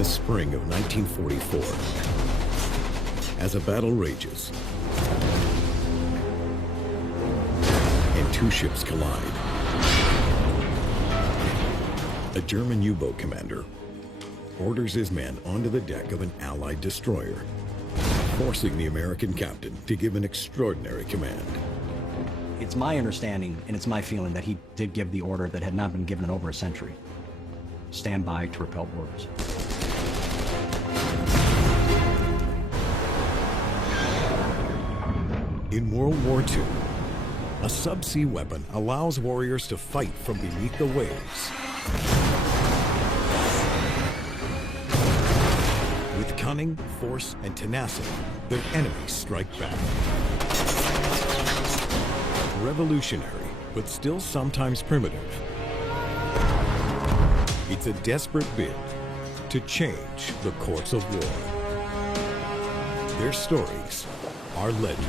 the spring of 1944, as a battle rages and two ships collide, a German U-boat commander orders his men onto the deck of an Allied destroyer, forcing the American captain to give an extraordinary command. It's my understanding, and it's my feeling, that he did give the order that had not been given in over a century. Stand by to repel boarders. In World War II, a subsea weapon allows warriors to fight from beneath the waves. With cunning, force, and tenacity, their enemies strike back. Revolutionary, but still sometimes primitive. It's a desperate bid to change the course of war. Their stories are legend.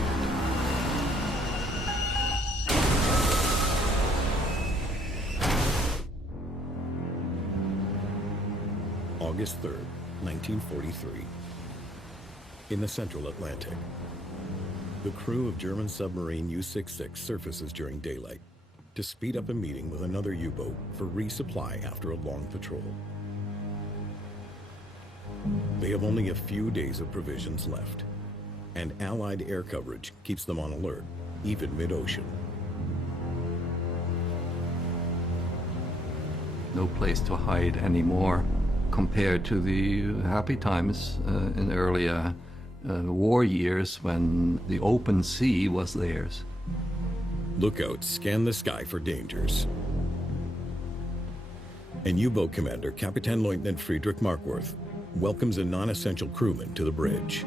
August 3rd, 1943. In the central Atlantic, the crew of German submarine U-66 surfaces during daylight to speed up a meeting with another U-boat for resupply after a long patrol. They have only a few days of provisions left, and Allied air coverage keeps them on alert, even mid-ocean. No place to hide anymore compared to the happy times in earlier war years when the open sea was theirs. Lookouts scan the sky for dangers. And U-boat commander Captain Lieutenant Friedrich Markworth welcomes a non-essential crewman to the bridge.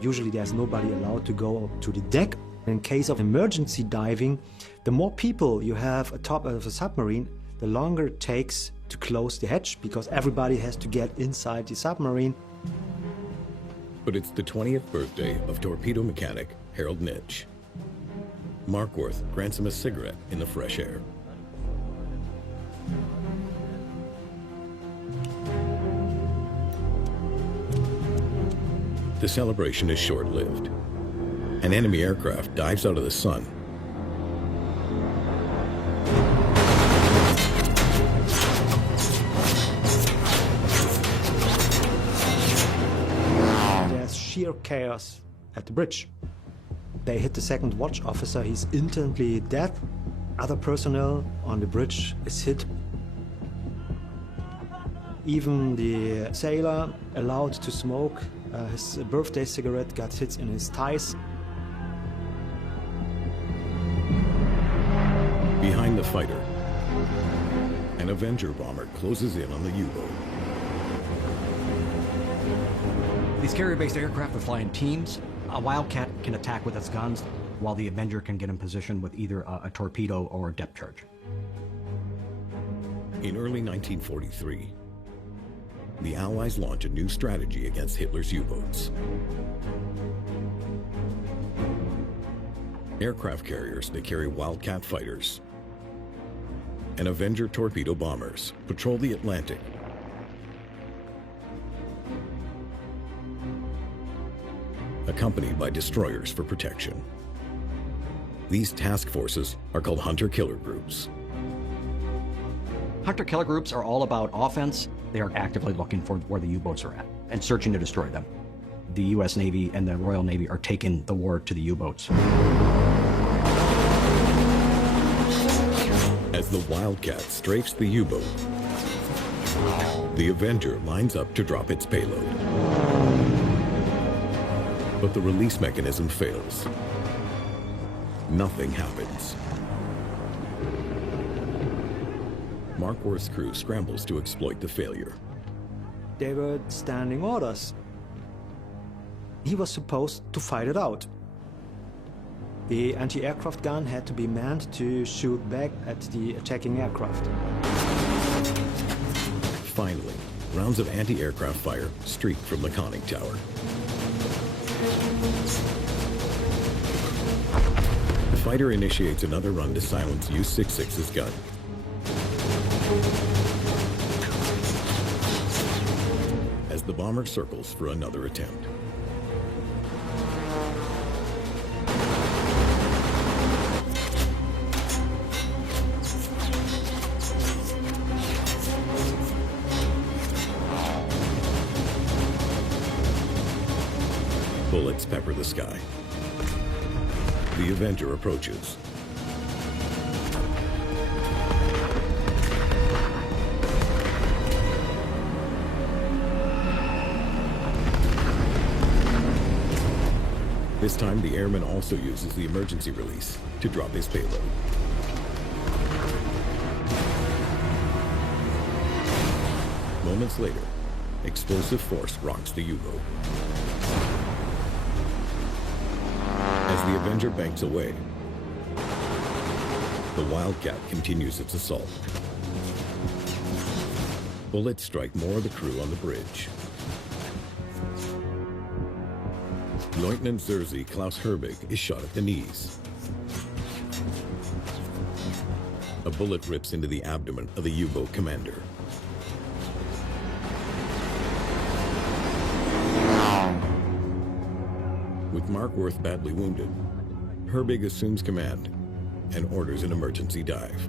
Usually there's nobody allowed to go to the deck. In case of emergency diving, the more people you have atop of a submarine, the longer it takes to close the hatch, because everybody has to get inside the submarine. But it's the 20th birthday of torpedo mechanic Harold Nitsch. Markworth grants him a cigarette in the fresh air. The celebration is short-lived. An enemy aircraft dives out of the sun. There's sheer chaos at the bridge. They hit the second watch officer, he's instantly dead. Other personnel on the bridge is hit. Even the sailor allowed to smoke, his birthday cigarette got hit in his thighs. Behind the fighter, an Avenger bomber closes in on the U-boat. These carrier-based aircraft would fly in teams. A Wildcat can attack with its guns, while the Avenger can get in position with either a torpedo or a depth charge. In early 1943, the Allies launch a new strategy against Hitler's U-boats. Aircraft carriers that carry Wildcat fighters and Avenger torpedo bombers patrol the Atlantic. Accompanied by destroyers for protection. These task forces are called hunter-killer groups. Hunter-killer groups are all about offense. They are actively looking for where the U-boats are at and searching to destroy them. The U.S. Navy and the Royal Navy are taking the war to the U-boats. As the Wildcat strafes the U-boat, the Avenger lines up to drop its payload. But the release mechanism fails. Nothing happens. Markworth's crew scrambles to exploit the failure. They were standing orders. He was supposed to fight it out. The anti-aircraft gun had to be manned to shoot back at the attacking aircraft. Finally, rounds of anti-aircraft fire streak from the conning tower. The fighter initiates another run to silence U-66's gun. bomber circles for another attempt. Bullets pepper the sky. The Avenger approaches. This time, the airman also uses the emergency release to drop his payload. Moments later, explosive force rocks the U-boat. As the Avenger banks away, the Wildcat continues its assault. Bullets strike more of the crew on the bridge. Lieutenant Zerzi Klaus Herbig is shot at the knees. A bullet rips into the abdomen of the U-boat commander. With Markworth badly wounded, Herbig assumes command and orders an emergency dive.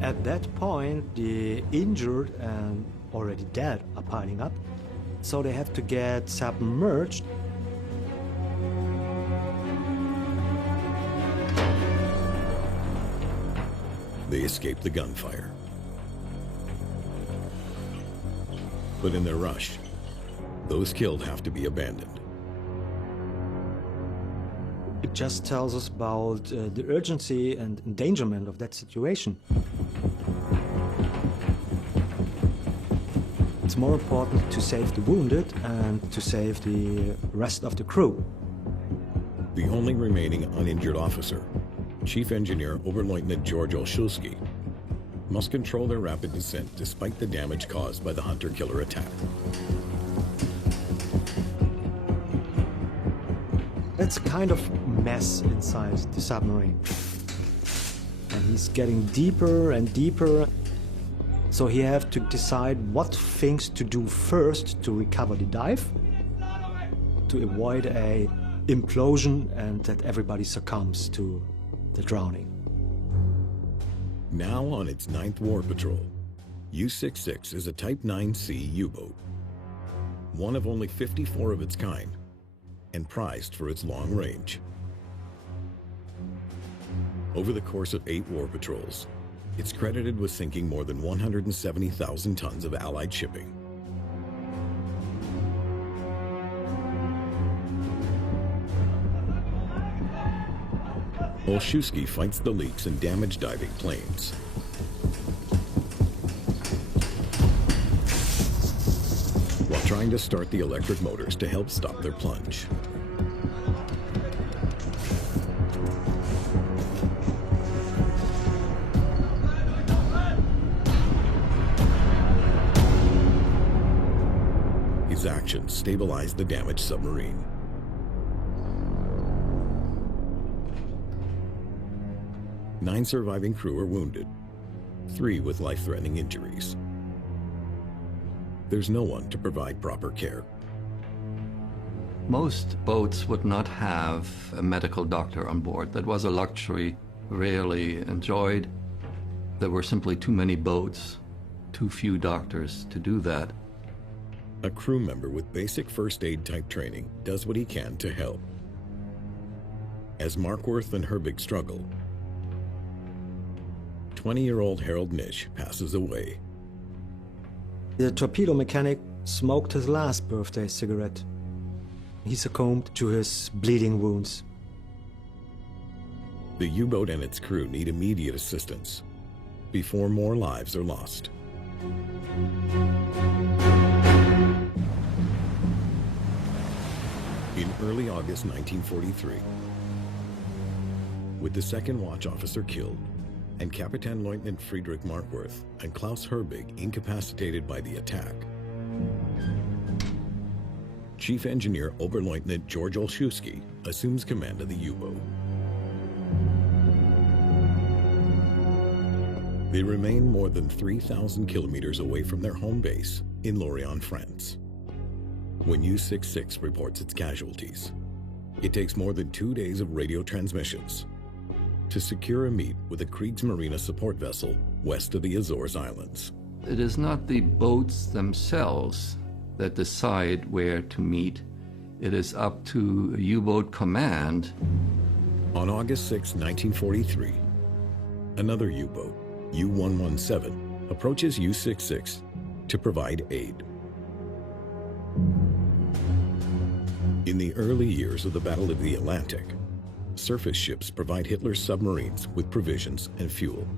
At that point, the injured and already dead are piling up, so they have to get submerged. They escape the gunfire. But in their rush, those killed have to be abandoned. It just tells us about the urgency and endangerment of that situation. It's more important to save the wounded and to save the rest of the crew. The only remaining uninjured officer, Chief Engineer Oberleutnant George Olszewski, must control their rapid descent despite the damage caused by the hunter-killer attack. It's kind of mess inside the submarine. And he's getting deeper and deeper. So he has to decide what things to do first to recover the dive, to avoid a implosion and that everybody succumbs to the drowning. Now on its 9th war patrol, U-66 is a Type 9C U-boat, one of only 54 of its kind, and prized for its long range. Over the course of 8 war patrols, it's credited with sinking more than 170,000 tons of Allied shipping. Olszewski fights the leaks and damaged diving planes. While trying to start the electric motors to help stop their plunge. His actions stabilized the damaged submarine. Nine surviving crew are wounded, 3 with life-threatening injuries. There's no one to provide proper care. Most boats would not have a medical doctor on board. That was a luxury rarely enjoyed. There were simply too many boats, too few doctors to do that. A crew member with basic first aid type training does what he can to help. As Markworth and Herbig struggle, 20-year-old Harold Nish passes away. The torpedo mechanic smoked his last birthday cigarette. He succumbed to his bleeding wounds. The U-boat and its crew need immediate assistance before more lives are lost. In early August 1943, with the second watch officer killed and Captain Lieutenant Friedrich Markworth and Klaus Herbig incapacitated by the attack, Chief Engineer Oberleutnant George Olszewski assumes command of the U-boat. They remain more than 3,000 kilometers away from their home base in Lorient, France. When U-66 reports its casualties, it takes more than 2 days of radio transmissions to secure a meet with a Kriegsmarine support vessel west of the Azores Islands. It is not the boats themselves that decide where to meet. It is up to U-boat command. On August 6, 1943, another U-boat, U-117, approaches U-66 to provide aid. In the early years of the Battle of the Atlantic, surface ships provide Hitler's submarines with provisions and fuel.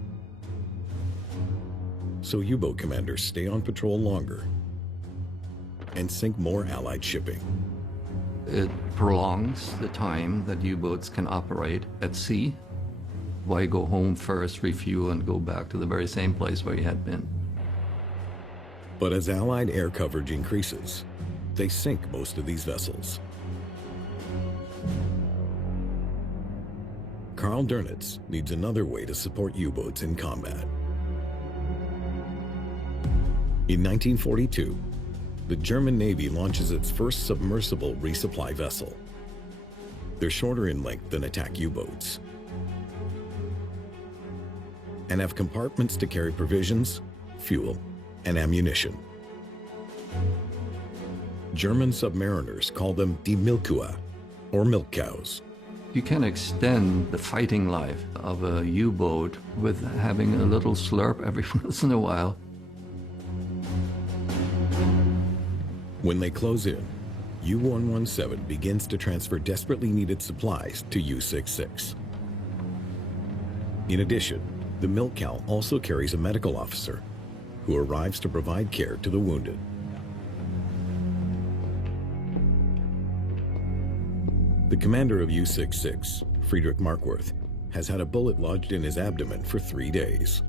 So U-boat commanders stay on patrol longer and sink more Allied shipping. It prolongs the time that U-boats can operate at sea. Why go home first, refuel, and go back to the very same place where you had been? But as Allied air coverage increases, they sink most of these vessels. Karl Dönitz needs another way to support U-boats in combat. In 1942, the German Navy launches its first submersible resupply vessel. They're shorter in length than attack U-boats and have compartments to carry provisions, fuel, and ammunition. German submariners call them die Milchkühe, or milk cows. You can extend the fighting life of a U-boat with having a little slurp every once in a while. When they close in, U-117 begins to transfer desperately needed supplies to U-66. In addition, the milk cow also carries a medical officer who arrives to provide care to the wounded. The commander of U-66, Friedrich Markworth, has had a bullet lodged in his abdomen for 3 days.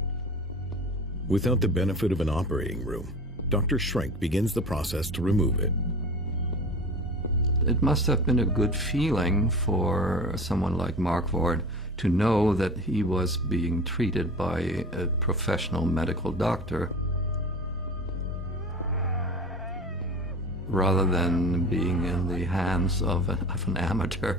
Without the benefit of an operating room, Dr. Schrenk begins the process to remove it. It must have been a good feeling for someone like Markworth to know that he was being treated by a professional medical doctor rather than being in the hands of an amateur.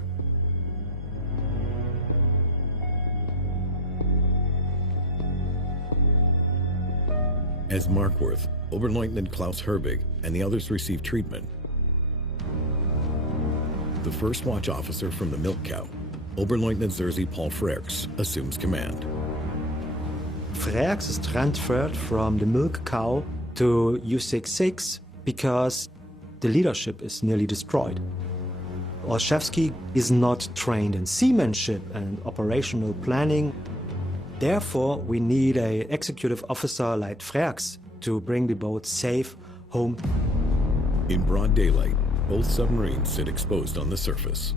As Markworth, Oberleutnant Klaus Herbig, and the others receive treatment, the first watch officer from the milk cow, Oberleutnant Zerzy Paul Freaks, assumes command. Freaks is transferred from the milk cow to U-66 because the leadership is nearly destroyed. Olszewski is not trained in seamanship and operational planning. Therefore, we need an executive officer like Freaks to bring the boat safe home. In broad daylight, both submarines sit exposed on the surface.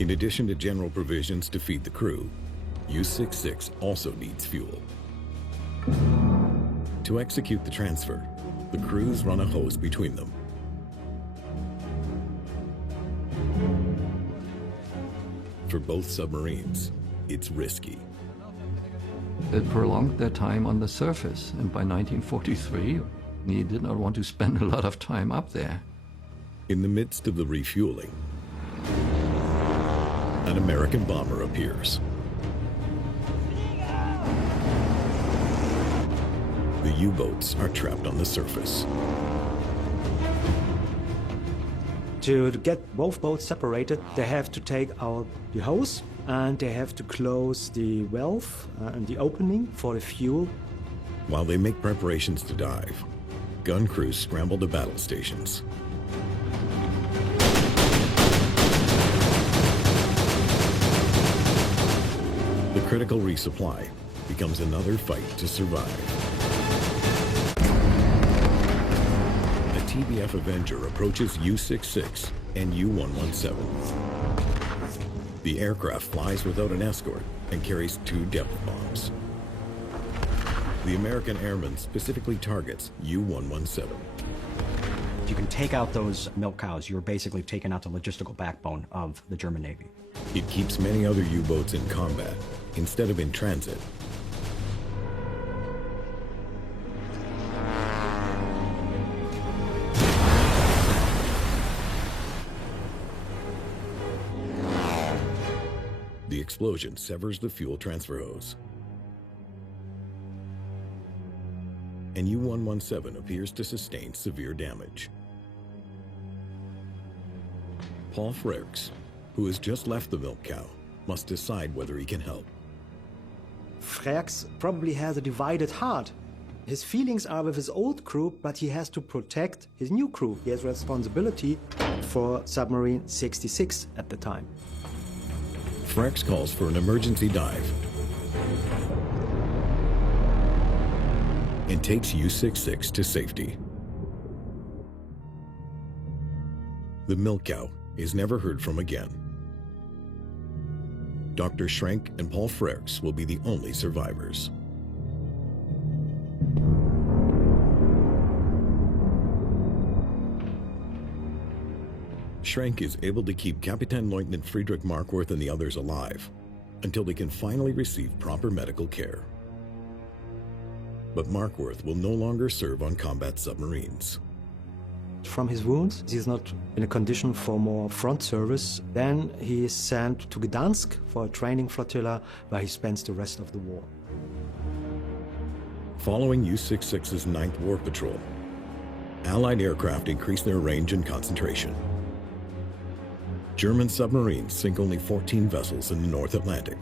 In addition to general provisions to feed the crew, U-66 also needs fuel. To execute the transfer, the crews run a hose between them. For both submarines, it's risky. It prolonged their time on the surface, and by 1943, he did not want to spend a lot of time up there. In the midst of the refueling, an American bomber appears. The U-boats are trapped on the surface. To get both boats separated, they have to take out the hose and they have to close the valve and the opening for the fuel. While they make preparations to dive, gun crews scramble to battle stations. The critical resupply becomes another fight to survive. A TBF Avenger approaches U-66 and U-117. The aircraft flies without an escort and carries 2 depth bombs. The American airman specifically targets U-117. If you can take out those milk cows, you're basically taking out the logistical backbone of the German Navy. It keeps many other U-boats in combat instead of in transit. The explosion severs the fuel transfer hose. And U-117 appears to sustain severe damage. Paul Frerks, who has just left the milk cow, must decide whether he can help. Frerks probably has a divided heart. His feelings are with his old crew, but he has to protect his new crew. He has responsibility for submarine 66 at the time. Frerks calls for an emergency dive and takes U-66 to safety. The milk cow is never heard from again. Dr. Schrenk and Paul Frerks will be the only survivors. Schrenk is able to keep Captain Lieutenant Friedrich Markworth and the others alive until they can finally receive proper medical care. But Markworth will no longer serve on combat submarines. From his wounds, he is not in a condition for more front service. Then he is sent to Gdansk for a training flotilla where he spends the rest of the war. Following U-66's 9th War Patrol, Allied aircraft increase their range and concentration. German submarines sink only 14 vessels in the North Atlantic,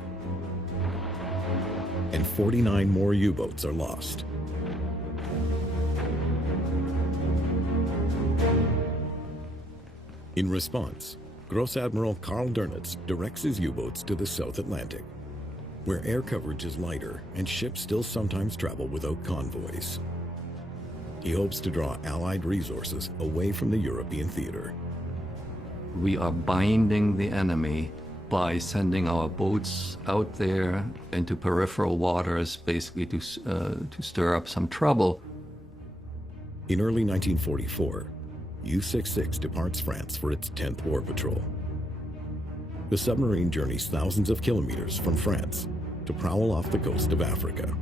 and 49 more U-boats are lost. In response, Gross Admiral Karl Dönitz directs his U-boats to the South Atlantic, where air coverage is lighter and ships still sometimes travel without convoys. He hopes to draw Allied resources away from the European theater. We are binding the enemy by sending our boats out there into peripheral waters, basically to stir up some trouble. In early 1944, U-66 departs France for its 10th War Patrol. The submarine journeys thousands of kilometers from France to prowl off the coast of Africa.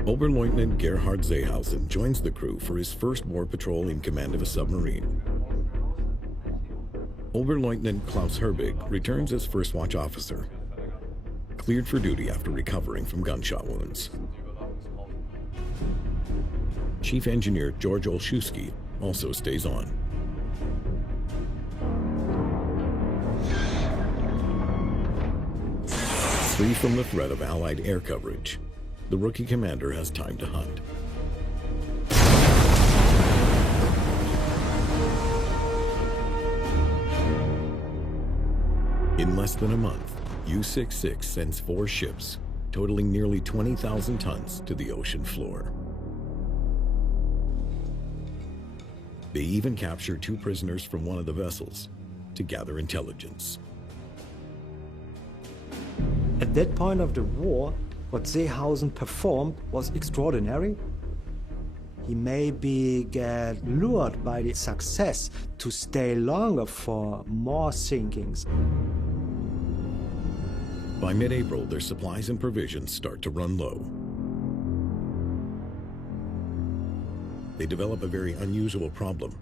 Oberleutnant Gerhard Seehausen joins the crew for his first war patrol in command of a submarine. Oberleutnant Klaus Herbig returns as first watch officer, cleared for duty after recovering from gunshot wounds. Chief Engineer George Olszewski also stays on. Free from the threat of Allied air coverage, the rookie commander has time to hunt. In less than a month, U-66 sends 4 ships, totaling nearly 20,000 tons, to the ocean floor. They even capture 2 prisoners from one of the vessels to gather intelligence. At that point of the war, what Seehausen performed was extraordinary. He maybe get lured by the success to stay longer for more sinkings. By mid-April, their supplies and provisions start to run low. They develop a very unusual problem,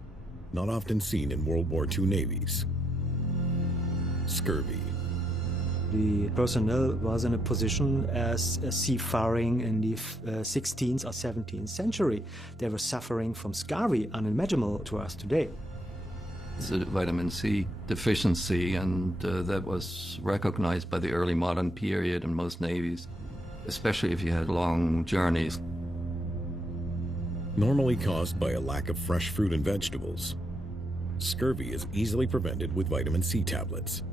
not often seen in World War II navies: scurvy. The personnel was in a position as a seafaring in the 16th or 17th century. They were suffering from scurvy, unimaginable to us today. It's a vitamin C deficiency, and that was recognized by the early modern period in most navies, especially if you had long journeys. Normally caused by a lack of fresh fruit and vegetables, scurvy is easily prevented with vitamin C tablets.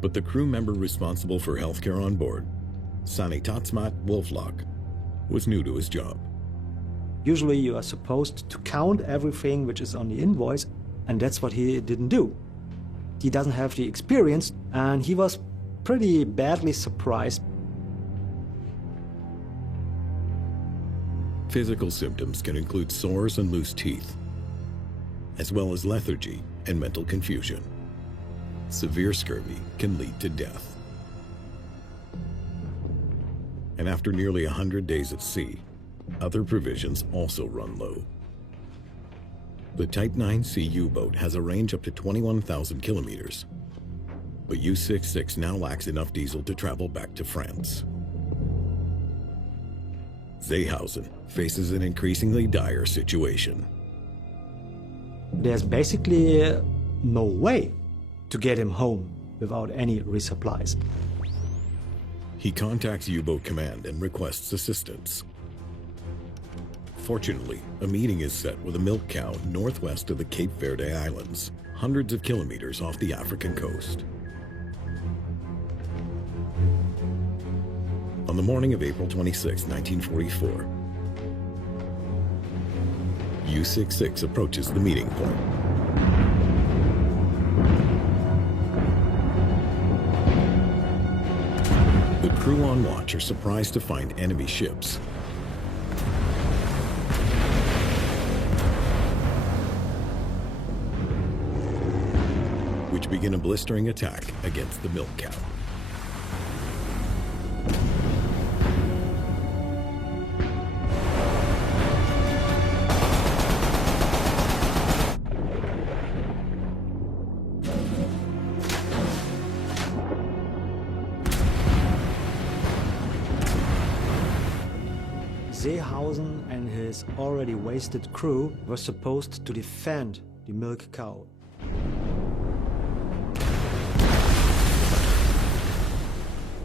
But the crew member responsible for healthcare on board, Sanitatsmat Wolflock, was new to his job. Usually you are supposed to count everything which is on the invoice, and that's what he didn't do. He doesn't have the experience, and he was pretty badly surprised. physical symptoms can include sores and loose teeth, as well as lethargy and mental confusion. Severe scurvy can lead to death. And after nearly 100 days at sea, other provisions also run low. The Type 9C U-boat has a range up to 21,000 kilometers, but U-66 now lacks enough diesel to travel back to France. Seehausen faces an increasingly dire situation. There's basically no way to get him home without any resupplies. He contacts U-boat command and requests assistance. Fortunately, a meeting is set with a milk cow northwest of the Cape Verde Islands, hundreds of kilometers off the African coast. On the morning of April 26, 1944, U-66 approaches the meeting point. The crew on watch are surprised to find enemy ships. Which begin a blistering attack against the milk cow. Seehausen and his already wasted crew were supposed to defend the milk cow.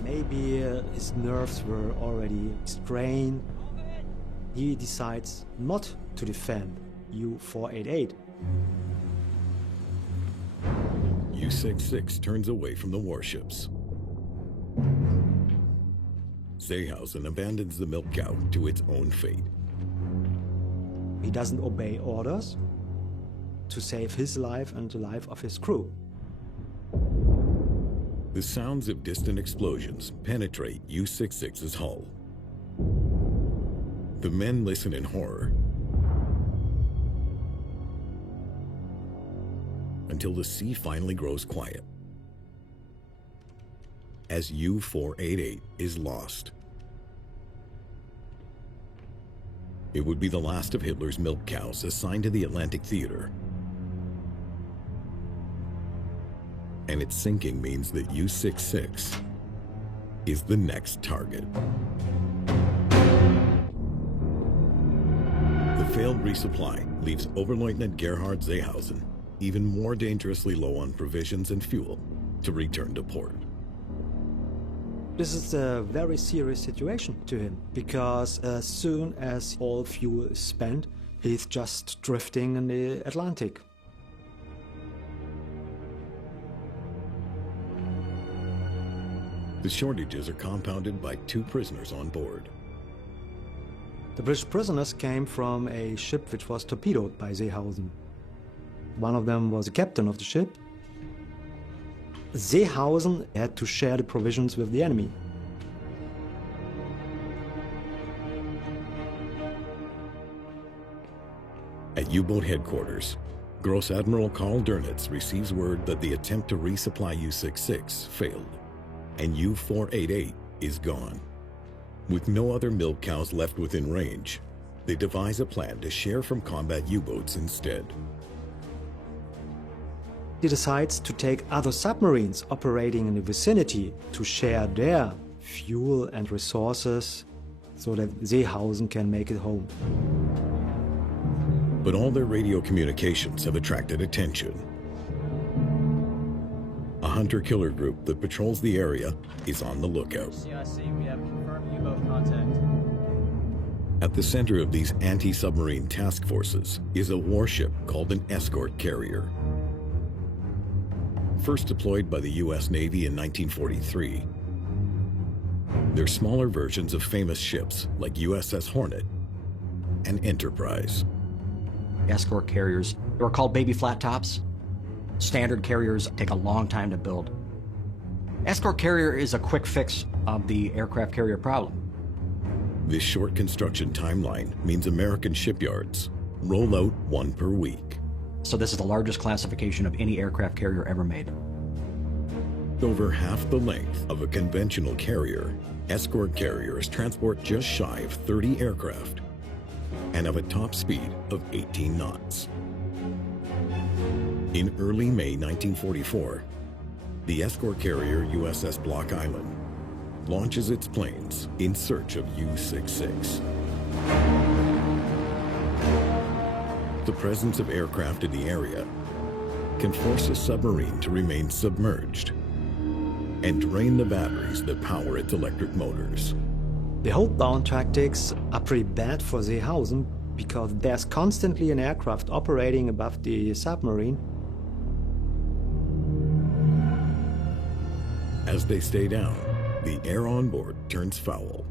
Maybe his nerves were already strained. He decides not to defend U-488. U-66 turns away from the warships. Seehausen abandons the milk cow to its own fate. He doesn't obey orders to save his life and the life of his crew. The sounds of distant explosions penetrate U-66's hull. The men listen in horror until the sea finally grows quiet, as U-488 is lost. It would be the last of Hitler's milk cows assigned to the Atlantic Theater. And its sinking means that U-66 is the next target. The failed resupply leaves Oberleutnant Gerhard Seehausen even more dangerously low on provisions and fuel to return to port. This is a very serious situation to him, because as soon as all fuel is spent, he's just drifting in the Atlantic. The shortages are compounded by 2 prisoners on board. The British prisoners came from a ship which was torpedoed by Seehausen. One of them was the captain of the ship. Seehausen had to share the provisions with the enemy. At U-boat headquarters, Gross Admiral Karl Dönitz receives word that the attempt to resupply U-66 failed, and U-488 is gone. With no other milk cows left within range, they devise a plan to share from combat U-boats instead. He decides to take other submarines operating in the vicinity to share their fuel and resources so that Seehausen can make it home. But all their radio communications have attracted attention. A hunter-killer group that patrols the area is on the lookout. CIC, we have confirmed U-boat contact. At the center of these anti-submarine task forces is a warship called an escort carrier. First deployed by the U.S. Navy in 1943, they're smaller versions of famous ships like USS Hornet and Enterprise. Escort carriers, they were called baby flat tops. Standard carriers take a long time to build. Escort carrier is a quick fix of the aircraft carrier problem. This short construction timeline means American shipyards roll out one per week. So this is the largest classification of any aircraft carrier ever made. Over half the length of a conventional carrier, escort carriers transport just shy of 30 aircraft and have a top speed of 18 knots. In early May 1944, the escort carrier USS Block Island launches its planes in search of U-66. The presence of aircraft in the area can force a submarine to remain submerged and drain the batteries that power its electric motors. The hold-down tactics are pretty bad for Seehausen because there's constantly an aircraft operating above the submarine. As they stay down, the air on board turns foul.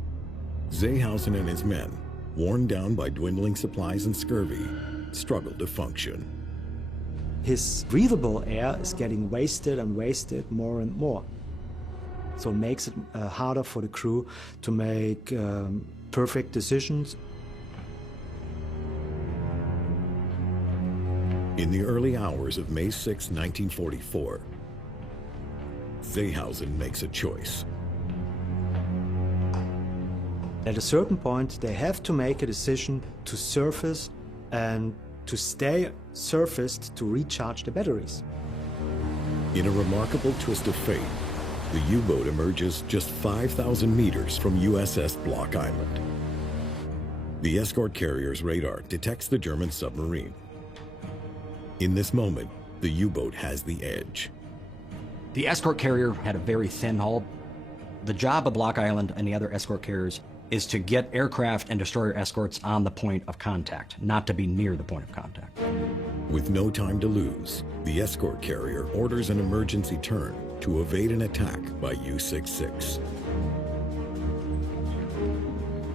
Seehausen and his men, worn down by dwindling supplies and scurvy, struggle to function. His breathable air is getting wasted and wasted more and more. So it makes it harder for the crew to make perfect decisions. In the early hours of May 6, 1944, Seehausen makes a choice. At a certain point, they have to make a decision to surface and to stay surfaced to recharge the batteries. In a remarkable twist of fate, the U-boat emerges just 5,000 meters from USS Block Island. The escort carrier's radar detects the German submarine. In this moment, the U-boat has the edge. The escort carrier had a very thin hull. The job of Block Island and the other escort carriers is to get aircraft and destroyer escorts on the point of contact, not to be near the point of contact. With no time to lose, the escort carrier orders an emergency turn to evade an attack by U-66.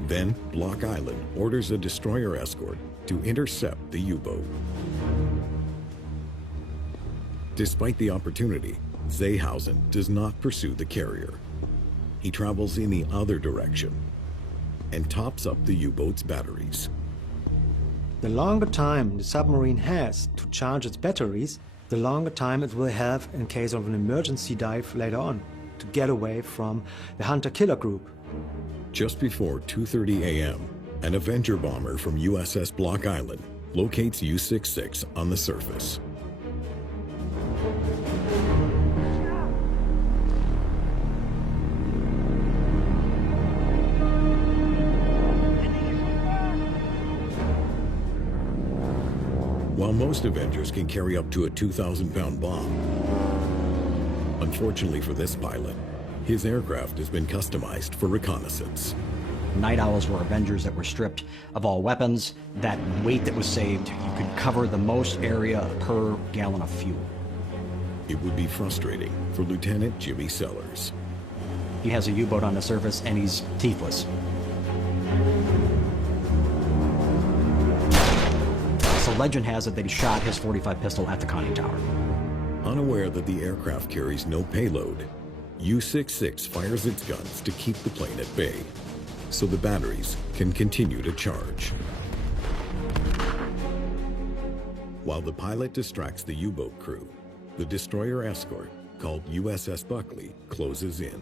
Then, Block Island orders a destroyer escort to intercept the U-boat. Despite the opportunity, Seehausen does not pursue the carrier. He travels in the other direction and tops up the U-boat's batteries. The longer time the submarine has to charge its batteries, the longer time it will have in case of an emergency dive later on to get away from the hunter-killer group. Just before 2:30 a.m., an Avenger bomber from USS Block Island locates U-66 on the surface. While most Avengers can carry up to a 2,000-pound bomb, unfortunately for this pilot, his aircraft has been customized for reconnaissance. Night Owls were Avengers that were stripped of all weapons. That weight that was saved, you could cover the most area per gallon of fuel. It would be frustrating for Lieutenant Jimmy Sellers. He has a U-boat on the surface and he's teethless. So legend has it that he shot his .45 pistol at the conning tower. Unaware that the aircraft carries no payload, U-66 fires its guns to keep the plane at bay, so the batteries can continue to charge. While the pilot distracts the U-boat crew, the destroyer escort, called USS Buckley, closes in.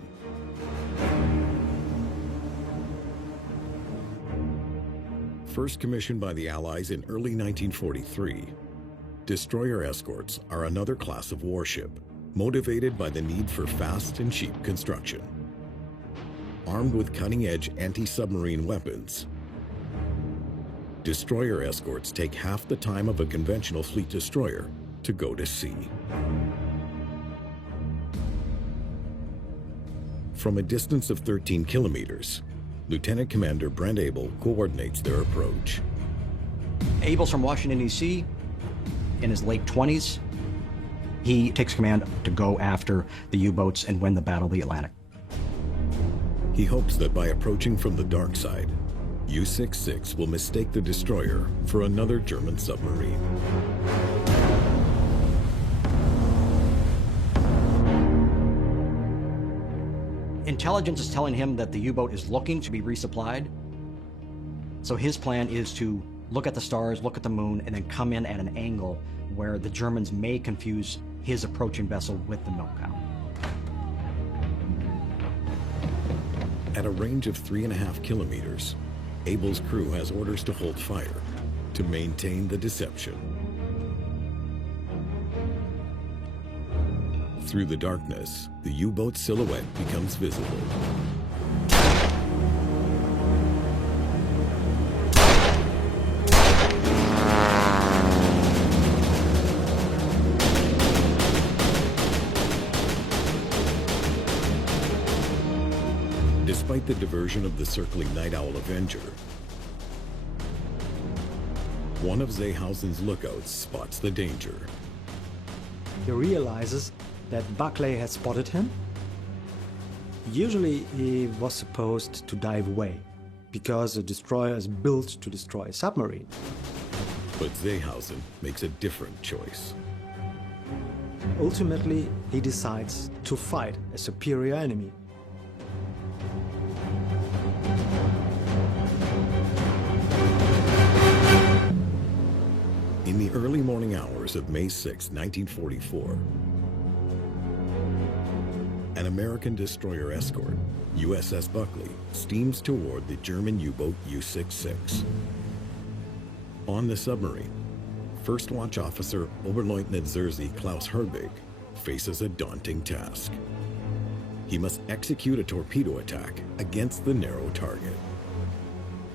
First commissioned by the Allies in early 1943, destroyer escorts are another class of warship, motivated by the need for fast and cheap construction. Armed with cutting-edge anti-submarine weapons, destroyer escorts take half the time of a conventional fleet destroyer to go to sea. From a distance of 13 kilometers, Lieutenant Commander Brent Abel coordinates their approach. Abel's from Washington, D.C., in his late 20s. He takes command to go after the U-boats and win the Battle of the Atlantic. He hopes that by approaching from the dark side, U-66 will mistake the destroyer for another German submarine. Intelligence is telling him that the U-boat is looking to be resupplied, So his plan is to look at the stars, look at the moon, and then come in at an angle where the Germans may confuse his approaching vessel with the milk cow. At a range of 3.5 kilometers, Abel's crew has orders to hold fire to maintain the deception. Through the darkness, the U-boat silhouette becomes visible. Despite the diversion of the circling Night Owl Avenger, one of Seehausen's lookouts spots the danger. He realizes that Buckley has spotted him. Usually he was supposed to dive away, because a destroyer is built to destroy a submarine. But Seehausen makes a different choice. Ultimately, he decides to fight a superior enemy. In the early morning hours of May 6, 1944, an American destroyer escort, USS Buckley, steams toward the German U-boat U-66. On the submarine, First Watch Officer Oberleutnant Zerzi Klaus Herbig faces a daunting task. He must execute a torpedo attack against the narrow target.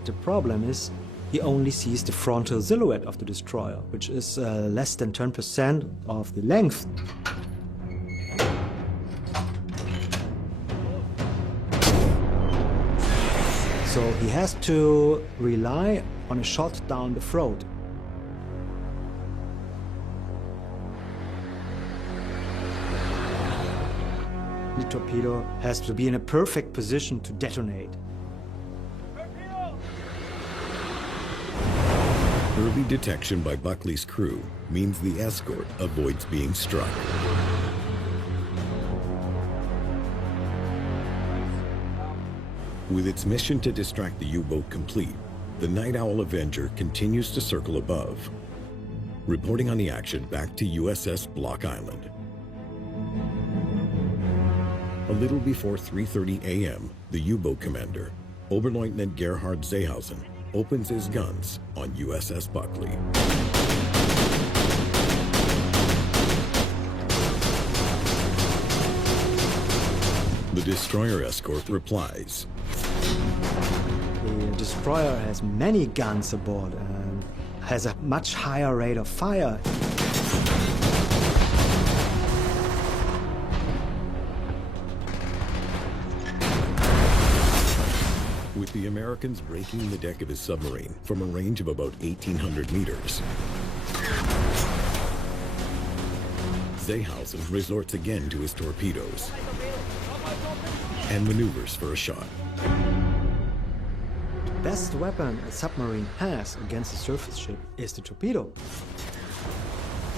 The problem is, he only sees the frontal silhouette of the destroyer, which is less than 10% of the length. So he has to rely on a shot down the throat. The torpedo has to be in a perfect position to detonate. Early detection by Buckley's crew means the escort avoids being struck. With its mission to distract the U-boat complete, the Night Owl Avenger continues to circle above, reporting on the action back to USS Block Island. A little before 3:30 a.m., the U-boat commander, Oberleutnant Gerhard Seehausen, opens his guns on USS Buckley. The destroyer escort replies. The destroyer has many guns aboard and has a much higher rate of fire. With the Americans breaking the deck of his submarine from a range of about 1,800 meters, Seehausen resorts again to his torpedoes and maneuvers for a shot. The best weapon a submarine has against a surface ship is the torpedo.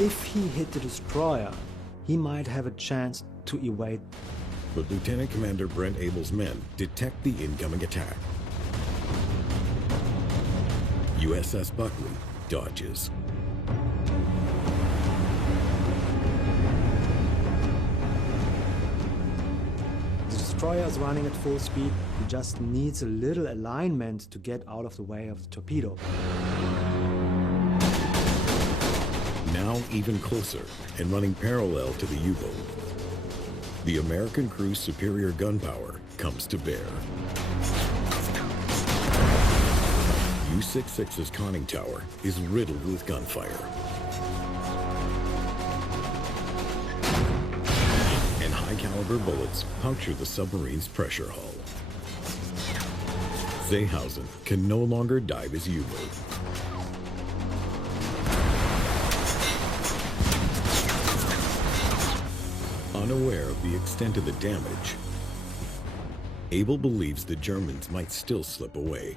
If he hit the destroyer, he might have a chance to evade. But Lieutenant Commander Brent Abel's men detect the incoming attack. USS Buckley dodges. The destroyer is running at full speed. He just needs a little alignment to get out of the way of the torpedo. Now even closer and running parallel to the U-boat, the American crew's superior gunpower comes to bear. U-66's conning tower is riddled with gunfire. And high-caliber bullets puncture the submarine's pressure hull. Seehausen can no longer dive his U-boat. Unaware of the extent of the damage, Abel believes the Germans might still slip away.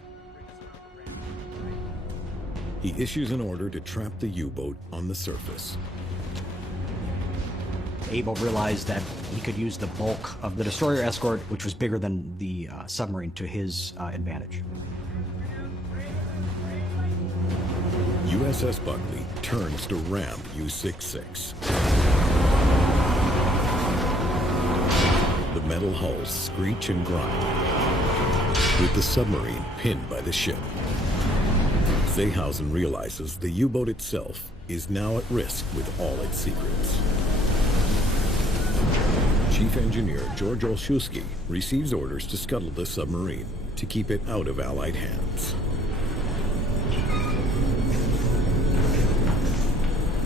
He issues an order to trap the U-boat on the surface. Abel realized that he could use the bulk of the destroyer escort, which was bigger than the submarine, to his advantage. USS Buckley turns to ram U-66. The metal hulls screech and grind, with the submarine pinned by the ship. Seehausen realizes the U-boat itself is now at risk with all its secrets. Chief Engineer George Olszewski receives orders to scuttle the submarine to keep it out of Allied hands.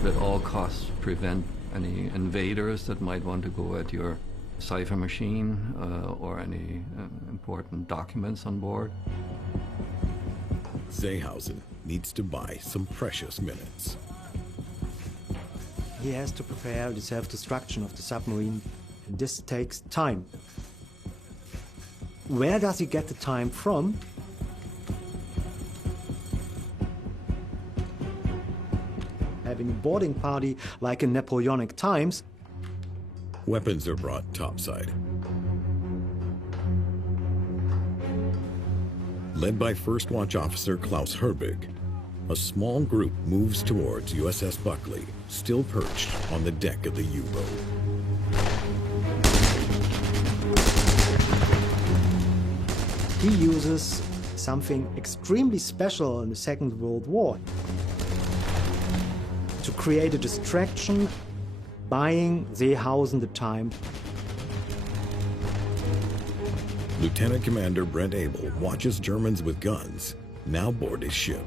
At all costs, prevent any invaders that might want to go at your cipher machine or any important documents on board. Seehausen needs to buy some precious minutes. He has to prepare the self-destruction of the submarine. This takes time. Where does he get the time from? Having a boarding party like in Napoleonic times. Weapons are brought topside. Led by First Watch Officer Klaus Herbig, a small group moves towards USS Buckley, still perched on the deck of the U-boat. He uses something extremely special in the Second World War to create a distraction, buying Seehausen the time. Lieutenant Commander Brent Abel watches Germans with guns now board his ship.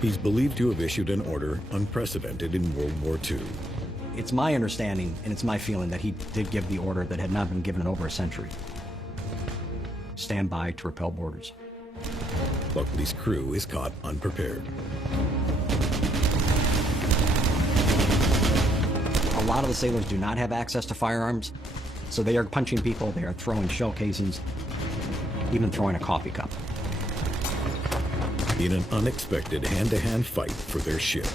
He's believed to have issued an order unprecedented in World War II. It's my understanding, and it's my feeling, that he did give the order that had not been given in over a century. Stand by to repel boarders. Buckley's crew is caught unprepared. A lot of the sailors do not have access to firearms, so they are punching people, they are throwing shell casings, even throwing a coffee cup. In an unexpected hand-to-hand fight for their ship.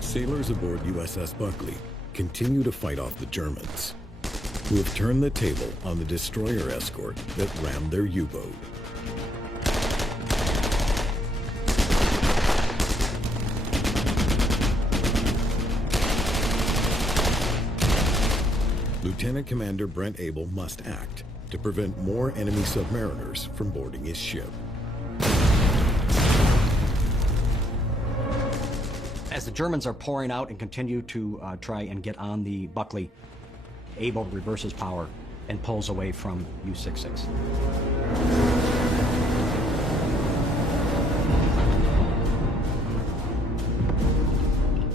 Sailors aboard USS Buckley continue to fight off the Germans, who have turned the table on the destroyer escort that rammed their U-boat. Lieutenant Commander Brent Abel must act to prevent more enemy submariners from boarding his ship. As the Germans are pouring out and continue to try and get on the Buckley, Abel reverses power and pulls away from U-66.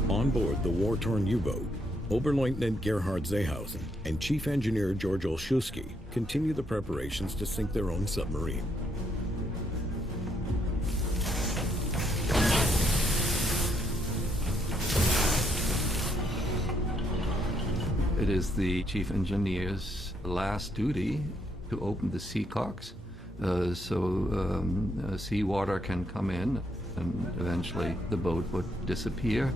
On board the war-torn U-boat, Oberleutnant Gerhard Seehausen and Chief Engineer George Olszewski continue the preparations to sink their own submarine. It is the chief engineer's last duty to open the seacocks so seawater can come in and eventually the boat would disappear.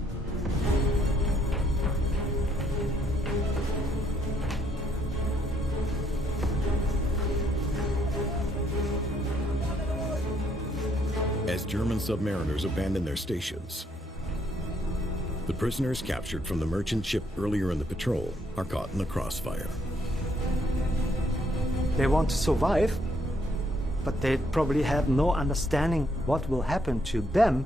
As German submariners abandon their stations, the prisoners captured from the merchant ship earlier in the patrol are caught in the crossfire. They want to survive, but they probably have no understanding what will happen to them.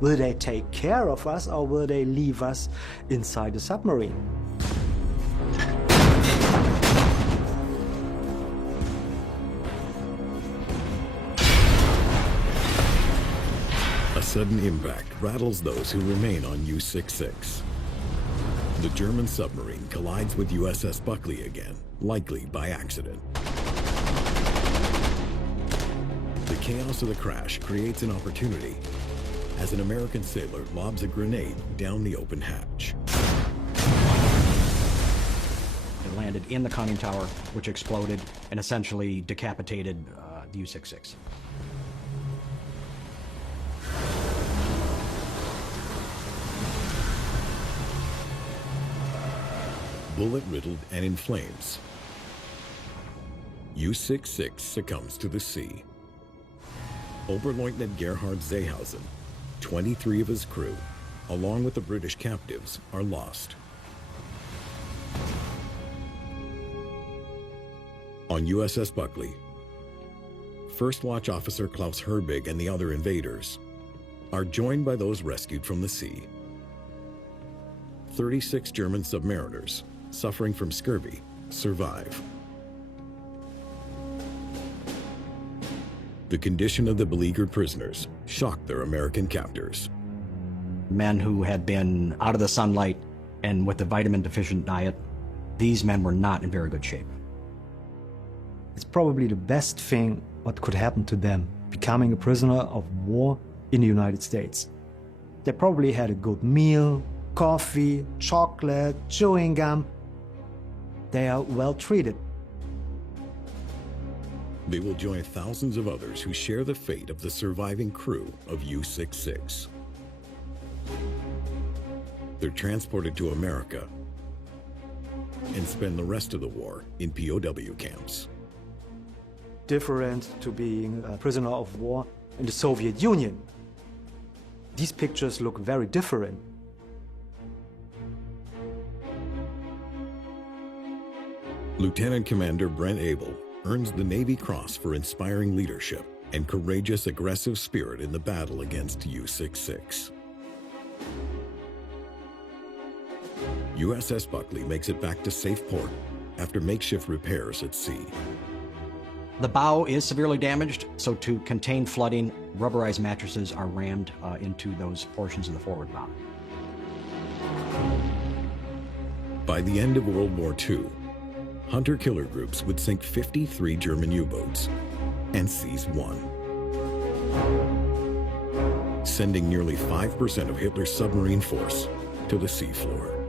Will they take care of us or will they leave us inside the submarine? A sudden impact rattles those who remain on U-66. The German submarine collides with USS Buckley again, likely by accident. The chaos of the crash creates an opportunity as an American sailor lobs a grenade down the open hatch. It landed in the conning tower, which exploded and essentially decapitated the U-66. bullet-riddled and in flames, U-66 succumbs to the sea. Oberleutnant Gerhard Seehausen, 23 of his crew, along with the British captives, are lost. On USS Buckley, First Watch Officer Klaus Herbig and the other invaders are joined by those rescued from the sea. 36 German submariners, suffering from scurvy, survive. The condition of the beleaguered prisoners shocked their American captors. Men who had been out of the sunlight and with a vitamin-deficient diet, these men were not in very good shape. It's probably the best thing what could happen to them, becoming a prisoner of war in the United States. They probably had a good meal, coffee, chocolate, chewing gum. They are well treated. They will join thousands of others who share the fate of the surviving crew of U-66. They're transported to America and spend the rest of the war in POW camps. Different to being a prisoner of war in the Soviet Union. These pictures look very different. Lieutenant Commander Brent Abel earns the Navy Cross for inspiring leadership and courageous, aggressive spirit in the battle against U-66. USS Buckley makes it back to safe port after makeshift repairs at sea. The bow is severely damaged, so to contain flooding, rubberized mattresses are rammed into those portions of the forward bow. By the end of World War II, hunter-killer groups would sink 53 German U-boats and seize one, sending nearly 5% of Hitler's submarine force to the seafloor.